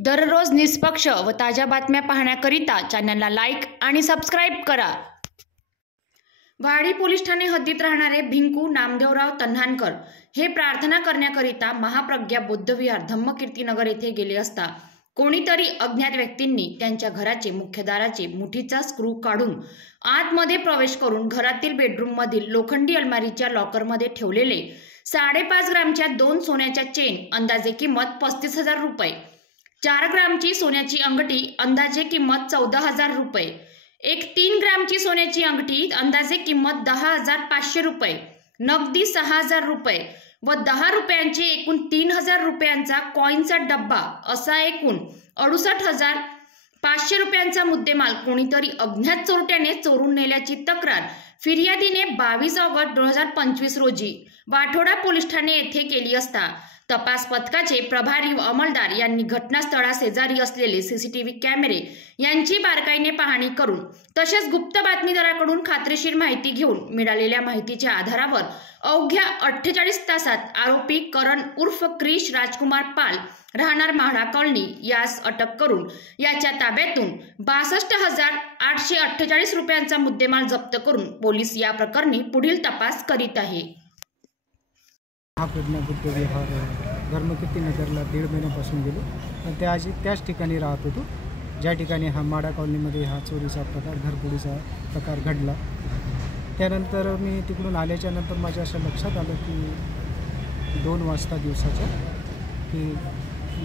दररोज निष्पक्ष व ताज्या बातम्या पाहण्याकरिता चॅनलला लाईक आणि सबस्क्राईब करा। वाडी पोलीस ठाणे हद्दीत राहणारे भिंकू नामदेवराव तन्हानकर हे प्रार्थना करण्याकरिता महाप्रज्ञा बुद्धविहार धम्मकीर्तीनगर येथे गेले असता कोणीतरी अज्ञात व्यक्तींनी त्यांच्या घराचे मुख्य दाराचे मुठीचा स्क्रू काढून आतमध्ये प्रवेश करून घरातील बेडरूम मधील लोखंडी अलमारीच्या लॉकरमध्ये ठेवलेले 5.5 ग्रामच्या 2 सोन्याच्या चेन अंदाजे किंमत 35,000 रुपये, 4 ग्रामची सोन्याची अंगठी अंदाजे किंमत 14,000 रुपये, एक 3 ग्रामची सोन्याची अंगठी अंदाजे किंमत 10,500 रुपये, नगदी 6,000 रुपये व 10 रुपयांचे एकूण 3,000 रुपयांचा कॉइनचा डब्बा असा एकूण 68,500 रुपयांचा मुद्देमाल कोणीतरी अज्ञात चोरट्याने चोरून नेल्याची तक्रार फिर्यादीने 22 ऑगस्ट 2025 रोजी वाठोडा पोलीस ठाणे येथे केली असता तपास पथकाचे प्रभारी व अंमलदार यांनी घटनास्थळाशेजारी असलेले सीसीटीव्ही कॅमेरे यांची बारकाईने पाहणी करून तसेच गुप्त बातमीदाराकडून खात्रीशीर माहिती घेऊन मिळालेल्या माहितीच्या आधारावर अवघ्या 48 तासात आरोपी करण उर्फ क्रिश राजकुमार पाल राहणार म्हाडा कॉलनी यास अटक करून याच्या ताब्यातून 62,848 रुपयांचा मुद्देमाल जप्त करून पोलीस या प्रकरणी पुढील तपास करीत आहे। महाप्रज्ञा बुद्धविहार धम्मकीर्तीनगरला 1.5 महिन्यापासून गेलो पण त्याच ठिकाणी राहत होतो ज्या ठिकाणी हा माडा कॉलनीमध्ये हा चोरीचा प्रकार घरफोडीचा प्रकार घडला। त्यानंतर मी तिकडून आल्याच्या नंतर माझ्या असं लक्षात आलं की 2 वाजता दिवसाच्या की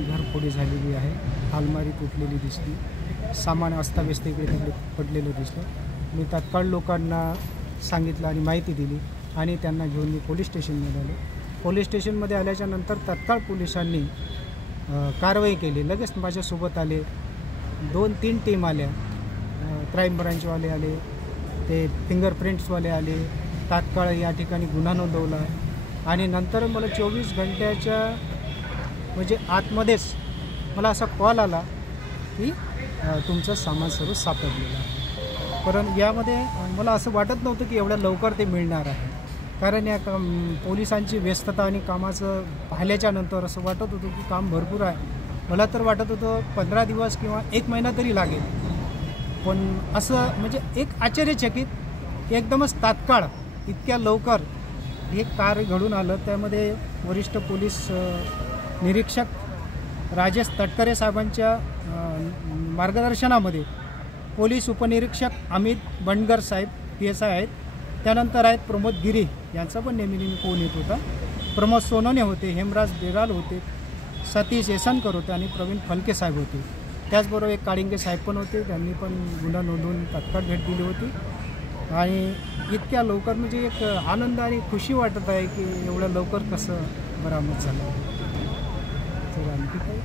घरफोडी झालेली आहे, अलमारी तुटलेली दिसली, सामान अस्ताव्यस्त इकडे तिकडे पडलेलं दिसलं। मी तात्काळ लोकांना सांगितलं आणि माहिती दिली आणि त्यांना घेऊन मी पोलीस स्टेशनमध्ये आलो। पोलीस स्टेशनमध्ये आल्याच्या नंतर तात्काळ पोलिसांनी कारवाई केली। लगेच माझ्यासोबत आले 2-3 टीम आल्या, क्राईम ब्रांचवाले आले, ते फिंगरप्रिंट्सवाले आले, तात्काळ या ठिकाणी गुन्हा नोंदवला आणि नंतर मला 24 घंट्याच्या म्हणजे आतमध्येच मला असा कॉल आला की तुमचं सामान सर्व सापडलेलं आहे। पण यामध्ये मला असं वाटत नव्हतं की एवढ्या लवकर ते मिळणार आहे, कारण या पोलिसांची व्यस्तता आणि कामाचं पाहिल्याच्या नंतर असं वाटत होतं की काम भरपूर आहे। मला तर वाटत होतं 15 दिवस किंवा 1 महिना तरी लागेल, पण असं म्हणजे एक आश्चर्यचकित एकदमच तात्काळ इतक्या लवकर हे कार्य घडून आलं। त्यामध्ये वरिष्ठ पोलीस निरीक्षक राजेश तटकरे साहेबांच्या मार्गदर्शनामध्ये पोलीस उपनिरीक्षक अमित बंडगर साहेब PSI आहेत, त्यानंतर आहेत प्रमोद गिरी यांचा पण नेहमी फोन येत होता, प्रमोद सोनोने होते, हेमराज बेराल होते, सतीश येसनकर होते आणि प्रवीण फलके साहेब होते। त्याचबरोबर एक काळिंगे साहेब पण होते, त्यांनी पण गुन्हा नोंदवून तात्काळ भेट दिली होती आणि इतक्या लवकर म्हणजे एक आनंद आणि खुशी वाटत आहे की एवढ्या लवकर कसं बरामद झालं। तर आणखी काही